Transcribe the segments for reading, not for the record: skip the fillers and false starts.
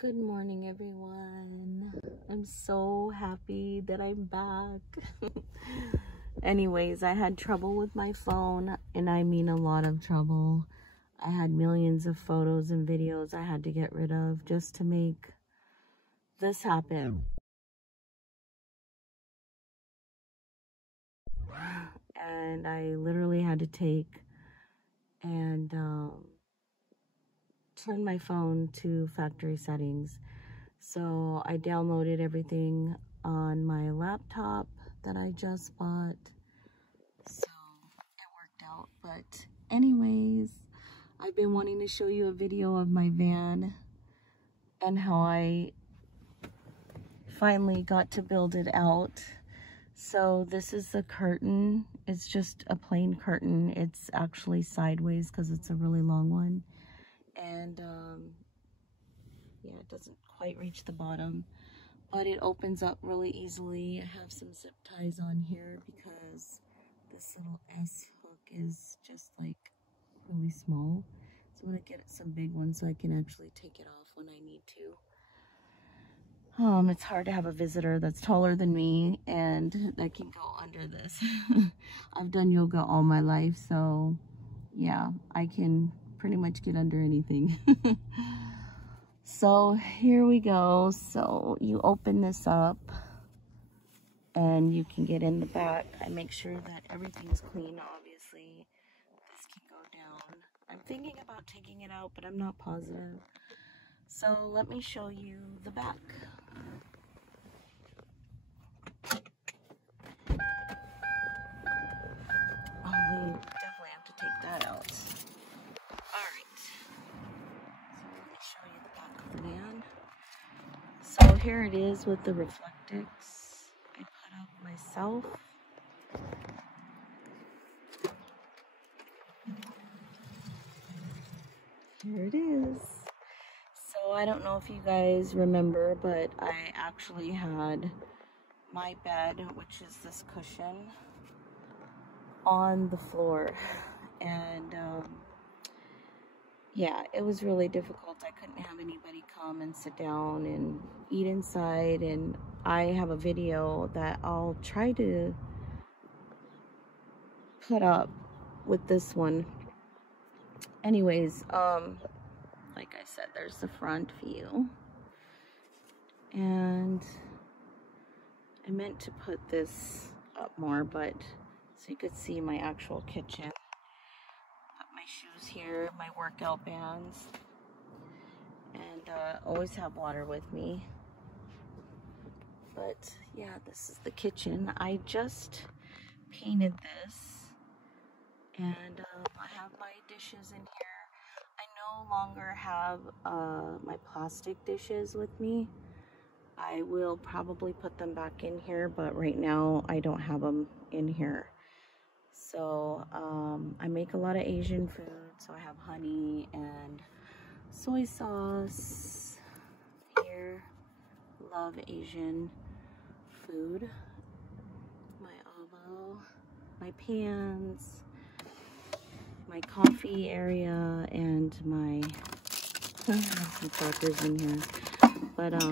Good morning, everyone. I'm so happy that I'm back. Anyways, I had trouble with my phone, and I mean a lot of trouble. I had millions of photos and videos I had to get rid of just to make this happen. And I literally had to take and turn my phone to factory settings. So I downloaded everything on my laptop that I just bought. So it worked out. But anyways, I've been wanting to show you a video of my van and how I finally got to build it out. So this is the curtain. It's just a plain curtain. It's actually sideways because it's a really long one. And yeah, it doesn't quite reach the bottom, but it opens up really easily. I have some zip ties on here because this little S hook is just like really small. So I'm gonna get some big ones so I can actually take it off when I need to. It's hard to have a visitor that's taller than me and that can go under this. I've done yoga all my life, so yeah, I can pretty much get under anything. So here we go. So you open this up and you can get in the back. I make sure that everything's clean, obviously. This can go down. I'm thinking about taking it out, but I'm not positive. So let me show you the back. Oh, we definitely have to take that out. Alright. So let me show you the back of the van. So here it is with the reflectix I put up myself. Here it is. So I don't know if you guys remember, but I actually had my bed, which is this cushion, on the floor. And yeah, it was really difficult. I couldn't have anybody come and sit down and eat inside. And I have a video that I'll try to put up with this one. Anyways, like I said, there's the front view. And I meant to put this up more, but so you could see my actual kitchen. Put my shoes here, my workout bands, and always have water with me. But yeah, this is the kitchen. I just painted this, and I have my dishes in here. I no longer have my plastic dishes with me. I will probably put them back in here, but right now I don't have them in here. So I make a lot of Asian food, so I have honey and soy sauce here. Love Asian food. My avocado, my pans, my coffee area, and my some crackers in here. But I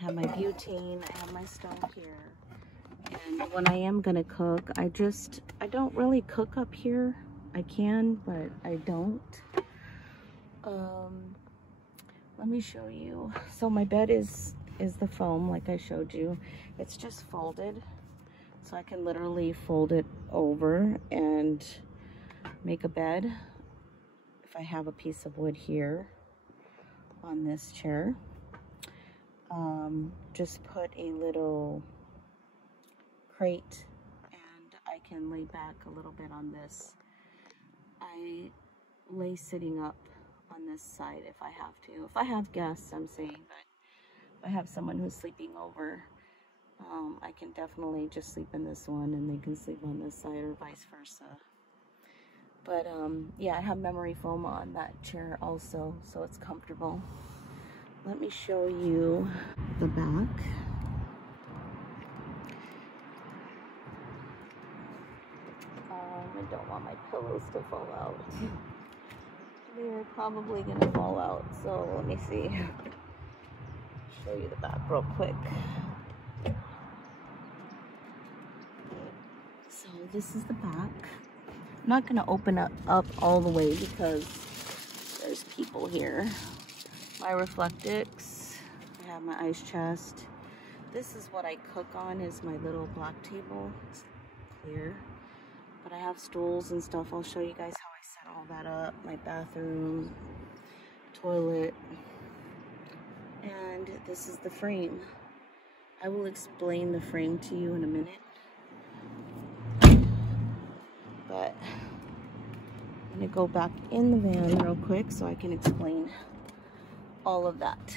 have my butane, I have my stove here. And when I am gonna cook, I don't really cook up here. I can, but I don't. Let me show you. So my bed is the foam, like I showed you. It's just folded, so I can literally fold it over and make a bed. If I have a piece of wood here on this chair, just put a little crate and I can lay back a little bit on this. I lay sitting up on this side if I have to. If I have guests, I'm saying, but if I have someone who's sleeping over, I can definitely just sleep in this one and they can sleep on this side, or vice versa. But yeah, I have memory foam on that chair also, so it's comfortable. Let me show you the back. I don't want my pillows to fall out. They're probably gonna fall out, so let me see. show you the back real quick. So this is the back. I'm not going to open it up all the way because there's people here. My Reflectix. I have my ice chest. This is what I cook on, is my little black table. It's clear. But I have stools and stuff. I'll show you guys how I set all that up. My bathroom, toilet. And this is the frame. I will explain the frame to you in a minute. But I'm going to go back in the van real quick so I can explain all of that.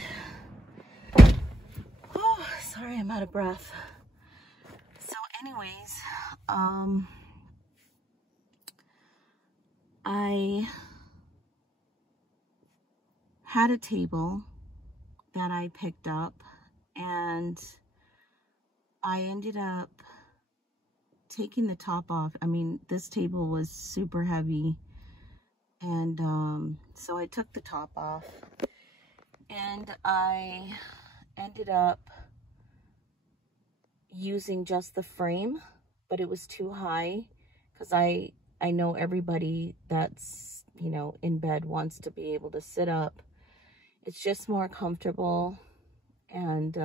Oh, sorry, I'm out of breath. So anyways, I had a table that I picked up, and I ended up taking the top off. I mean, this table was super heavy, and so I took the top off, and I ended up using just the frame, but it was too high because I know everybody that's, you know, in bed wants to be able to sit up. It's just more comfortable, and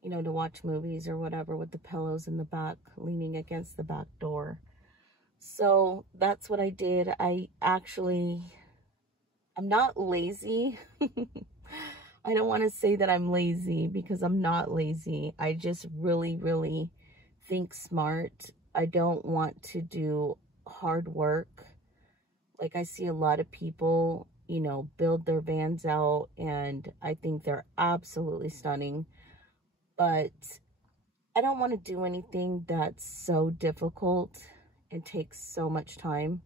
you know, to watch movies or whatever with the pillows in the back, leaning against the back door. So that's what I did. I'm not lazy. I don't want to say that I'm lazy, because I'm not lazy. I just really think smart. I don't want to do hard work. Like, I see a lot of people, you know, build their vans out, and I think they're absolutely stunning. But I don't want to do anything that's so difficult and takes so much time.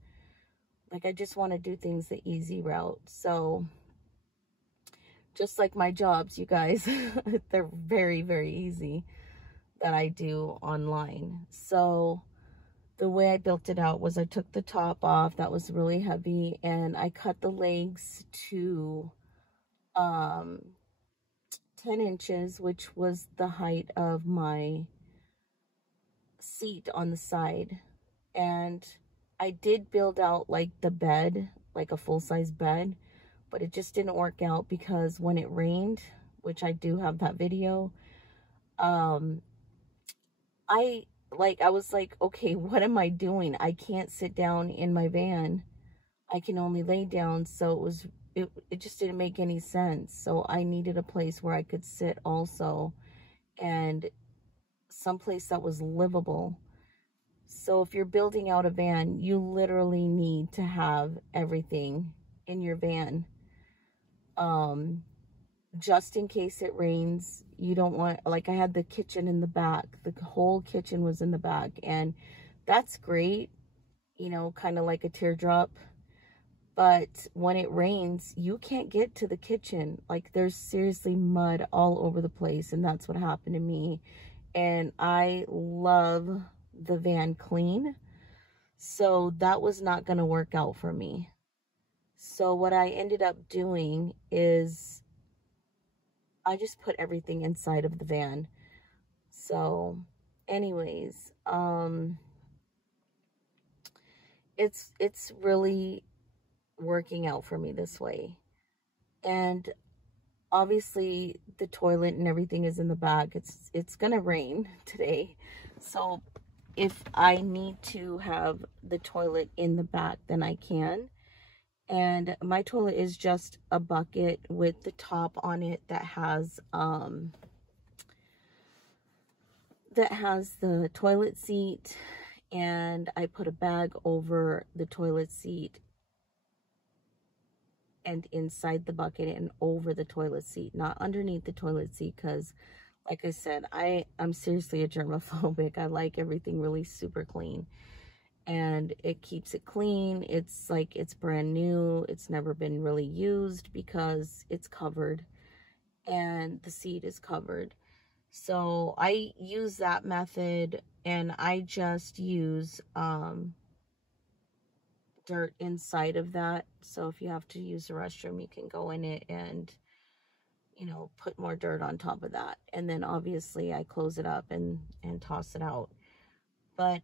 Like, I just want to do things the easy route. So, just like my jobs, you guys, they're very easy that I do online. So, the way I built it out was I took the top off. That was really heavy, and I cut the legs to 10 inches, which was the height of my seat on the side. And I did build out like the bed, like a full-size bed, but it just didn't work out because when it rained, which I do have that video, I was like, okay, what am I doing? I can't sit down in my van. I can only lay down. So it just didn't make any sense. So I needed a place where I could sit also, and someplace that was livable. So if you're building out a van, you literally need to have everything in your van. Just in case it rains. You don't want, like, I had the kitchen in the back. The whole kitchen was in the back, and that's great, you know, kind of like a teardrop. But when it rains, you can't get to the kitchen. Like, there's seriously mud all over the place, and that's what happened to me. And I love the van clean, so that was not going to work out for me. So what I ended up doing is I just put everything inside of the van. So anyways, it's really working out for me this way. And obviously the toilet and everything is in the back. It's gonna rain today, so if I need to have the toilet in the back, then I can. And my toilet is just a bucket with the top on it that has the toilet seat, and I put a bag over the toilet seat and inside the bucket and over the toilet seat, not underneath the toilet seat, because like I said, I'm seriously a germophobic. I like everything really super clean, and it keeps it clean. It's like it's brand new. It's never been really used because it's covered and the seat is covered. So I use that method, and I just use dirt inside of that. So if you have to use the restroom, you can go in it and you know, put more dirt on top of that. And then obviously I close it up and toss it out. But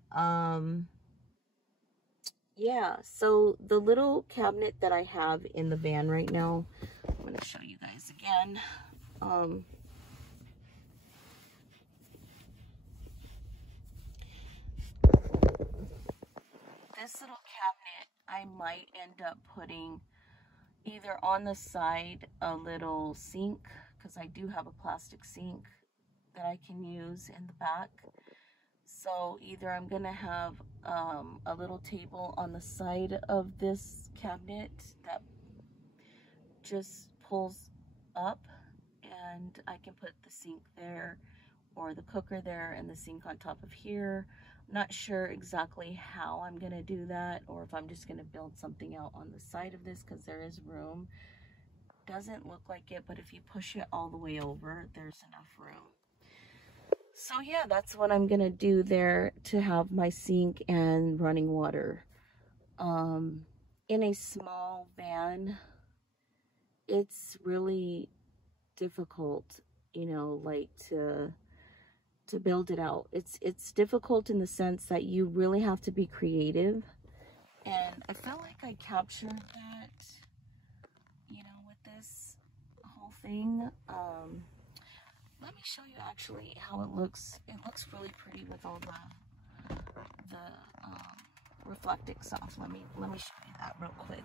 yeah, so the little cabinet that I have in the van right now, I'm going to show you guys again. This little cabinet, I might end up putting either on the side a little sink, because I do have a plastic sink that I can use in the back. So either I'm gonna have a little table on the side of this cabinet that just pulls up, and I can put the sink there, or the cooker there and the sink on top of here. I'm not sure exactly how I'm gonna do that, or if I'm just gonna build something out on the side of this, because there is room. Doesn't look like it, but if you push it all the way over, there's enough room. So yeah, that's what I'm gonna do there to have my sink and running water. In a small van, it's really difficult, you know, like to build it out. It's difficult in the sense that you really have to be creative, and I felt like I captured that, you know, with this whole thing. Let me show you actually how it looks. It looks really pretty with all the reflectics off. Let me show you that real quick.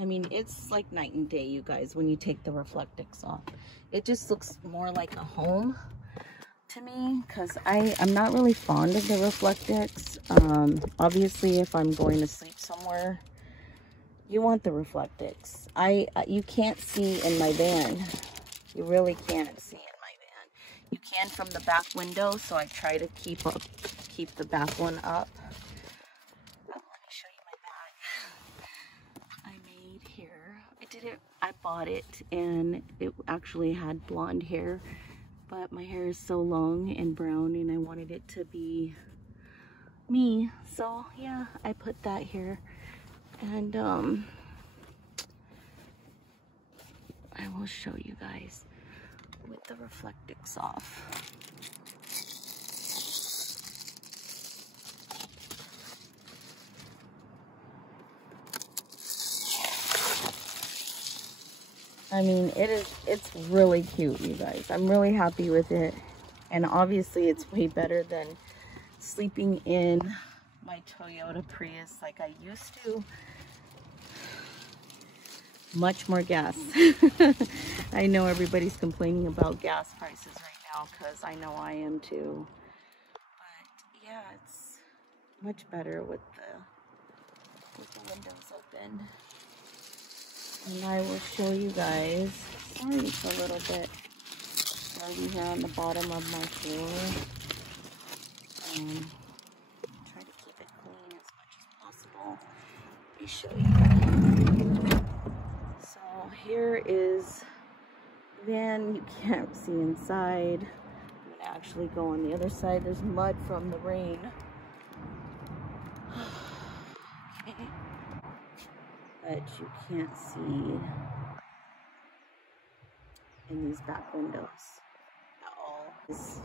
I mean, it's like night and day, you guys, when you take the reflectics off. It just looks more like a home to me, because I'm not really fond of the reflectics. Obviously, if I'm going to sleep somewhere, you want the reflectics. You can't see in my van. You really can't see in my van. You can from the back window, so I try to keep the back one up. Let me show you my bag I made here. I bought it, and it actually had blonde hair, but my hair is so long and brown, and I wanted it to be me. So yeah, I put that here, and I will show you guys with the reflectics off. I mean, it's really cute, you guys. I'm really happy with it. And obviously it's way better than sleeping in my Toyota Prius like I used to. Much more gas. I know everybody's complaining about gas prices right now, because I know I am too. But yeah, it's much better with the windows open. And I will show you guys. Sorry, it's a little bit dirty here on the bottom of my floor. Try to keep it clean as much as possible. Let me show you. So here is the van. You can't see inside. I'm gonna actually go on the other side. There's mud from the rain. Okay. But you can't see in these back windows at all. It's a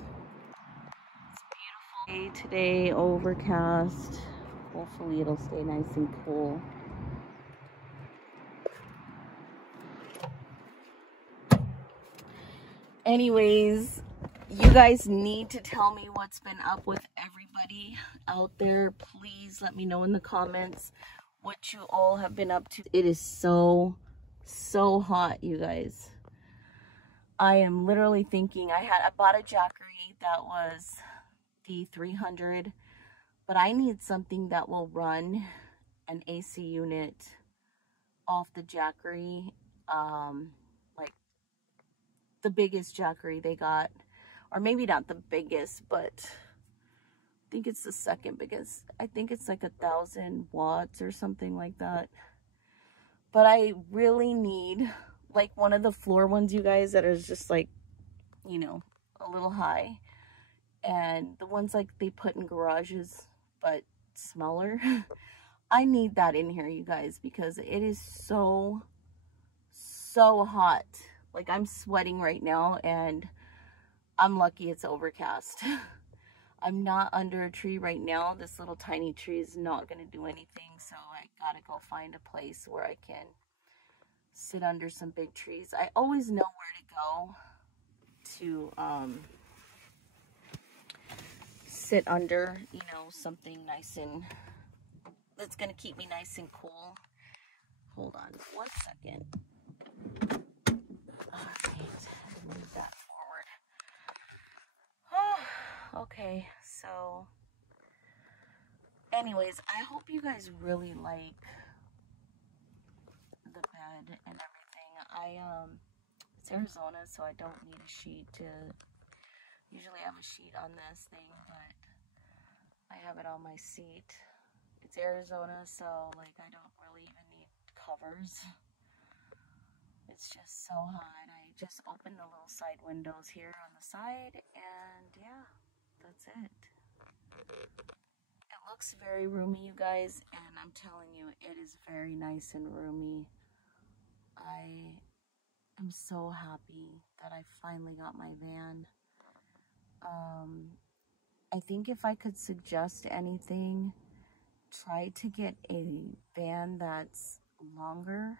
beautiful day today, overcast. Hopefully it'll stay nice and cool. Anyways, you guys need to tell me what's been up with everybody out there. Please let me know in the comments what you all have been up to. It is so hot, you guys. I am literally thinking, I bought a Jackery that was the 300, but I need something that will run an AC unit off the Jackery, like the biggest Jackery they got, or maybe not the biggest, but I think it's the second biggest. I think it's like 1,000 watts or something like that. But I really need like one of the floor ones, you guys, that is just like, you know, a little high. And the ones like they put in garages, but smaller. I need that in here, you guys, because it is so hot. Like, I'm sweating right now, and I'm lucky it's overcast. I'm not under a tree right now. This little tiny tree is not going to do anything, so I gotta go find a place where I can sit under some big trees. I always know where to go to sit under, you know, something nice and that's going to keep me nice and cool. Hold on 1 second. Okay, move that forward. Oh, okay, so anyways, I hope you guys really like the bed and everything. It's Arizona, so I don't need a sheet to, usually I have a sheet on this thing, but I have it on my seat. It's Arizona, so like I don't really even need covers. It's just so hot. I just opened the little side windows here on the side, and yeah, that's it. It looks very roomy, you guys, and I'm telling you, it is very nice and roomy. I am so happy that I finally got my van. I think if I could suggest anything, try to get a van that's longer,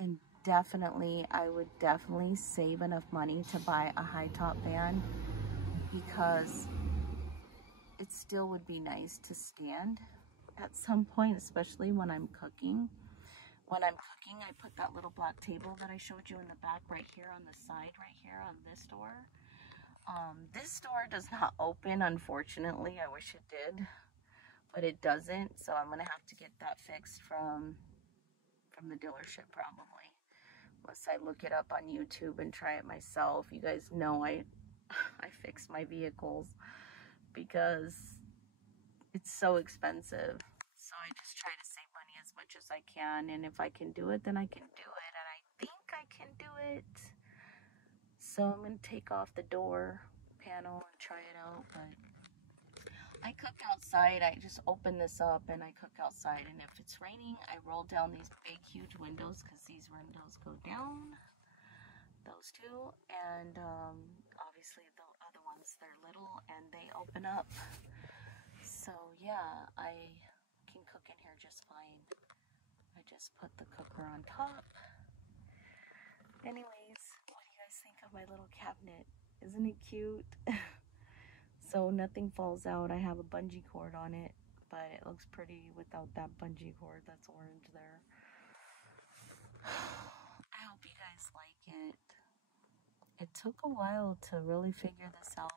and definitely, I would definitely save enough money to buy a high top van, because it still would be nice to stand at some point, especially when I'm cooking. When I'm cooking, I put that little black table that I showed you in the back right here on the side, right here on this door. This door does not open, unfortunately. I wish it did, but it doesn't, so I'm gonna have to get that fixed from the dealership probably, unless I look it up on YouTube and try it myself. You guys know I fix my vehicles because it's so expensive, so I just try to save money as much as I can, and if I can do it, then I can do it, and I think I can do it. So I'm gonna take off the door panel and try it out. But I cook outside. I just open this up and I cook outside, and if it's raining, I roll down these big huge windows, because these windows go down, those two, and obviously the other ones, they're little and they open up. So yeah, I can cook in here just fine. I just put the cooker on top. Anyways, what do you guys think of my little cabinet? Isn't it cute? So nothing falls out. I have a bungee cord on it, but it looks pretty without that bungee cord that's orange there. I hope you guys like it. It took a while to really figure this out.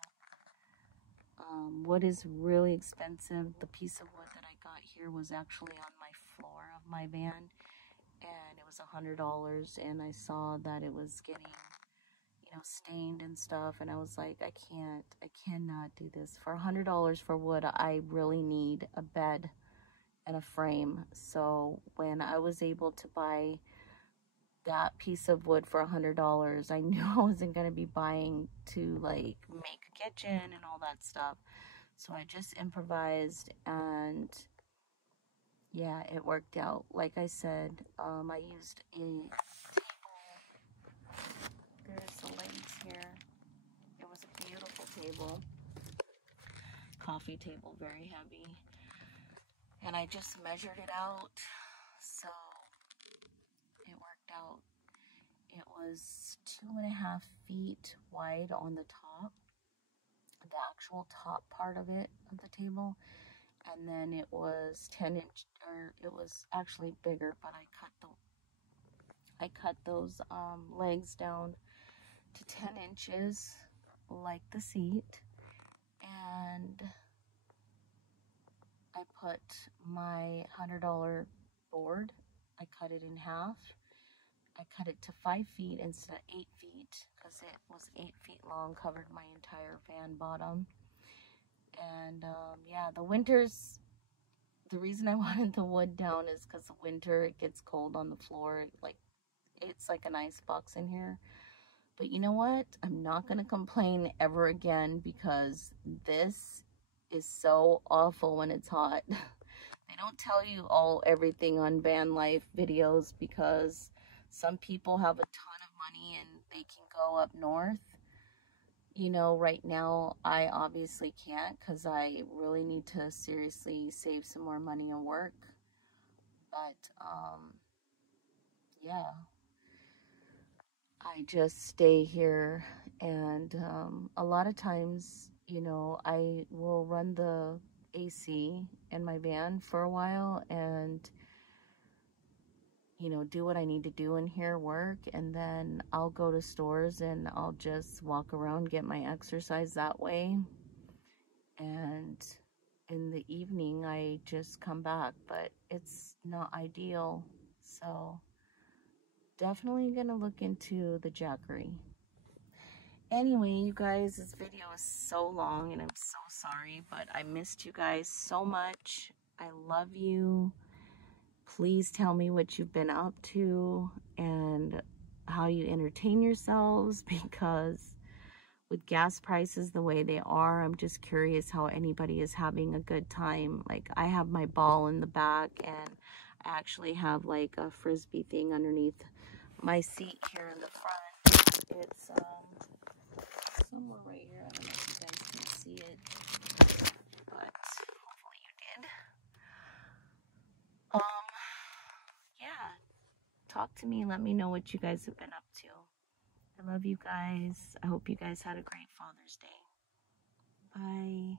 Wood is really expensive. The piece of wood that I got here was actually on my floor of my van, and it was $100, and I saw that it was getting, you know, stained and stuff, and I was like, I cannot do this. For $100 for wood, I really need a bed and a frame. So when I was able to buy that piece of wood for $100, I knew I wasn't going to be buying to like make a kitchen and all that stuff. So I just improvised, and yeah, it worked out. Like I said, I used a table. There's the legs here. It was a beautiful table. Coffee table, very heavy. And I just measured it out. So it worked out. It was 2.5 feet wide on the top, the actual top part of it, of the table. And then it was 10 inch, or it was actually bigger, but I cut those legs down to 10 inches, like the seat, and I put my $100 board, I cut it in half. I cut it to 5 feet instead of 8 feet, because it was 8 feet long, covered my entire van bottom. And yeah, the winters, the reason I wanted the wood down is because the winter, it gets cold on the floor. Like, it's like an ice box in here. But you know what? I'm not going to complain ever again, because this is so awful when it's hot. They don't tell you everything on van life videos because some people have a ton of money and they can go up north. You know, right now I obviously can't because I really need to seriously save some more money and work. But yeah, I just stay here, and a lot of times, you know, I will run the AC in my van for a while and, you know, do what I need to do in here, work, and then I'll go to stores and I'll just walk around, get my exercise that way. And in the evening, I just come back, but it's not ideal. So definitely gonna look into the Jackery. Anyway, you guys, this video is so long and I'm so sorry, but I missed you guys so much. I love you. Please tell me what you've been up to and how you entertain yourselves, because with gas prices the way they are, I'm just curious how anybody is having a good time. Like, I have my ball in the back, and I actually have like a frisbee thing underneath my seat here in the front. It's somewhere right here. I don't know if you guys can see it, but hopefully you did. Yeah, talk to me. Let me know what you guys have been up to. I love you guys. I hope you guys had a great Father's Day. Bye.